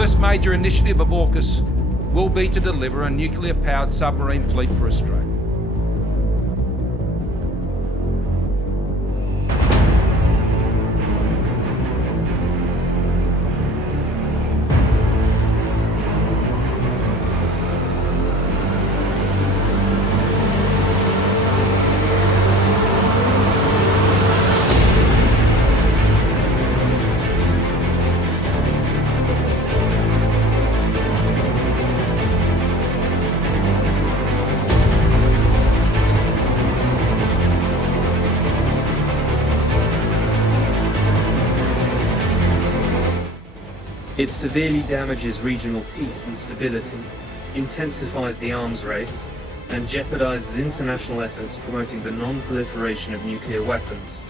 first major initiative of AUKUS will be to deliver a nuclear-powered submarine fleet for Australia. It severely damages regional peace and stability, intensifies the arms race, and jeopardizes international efforts promoting the non-proliferation of nuclear weapons.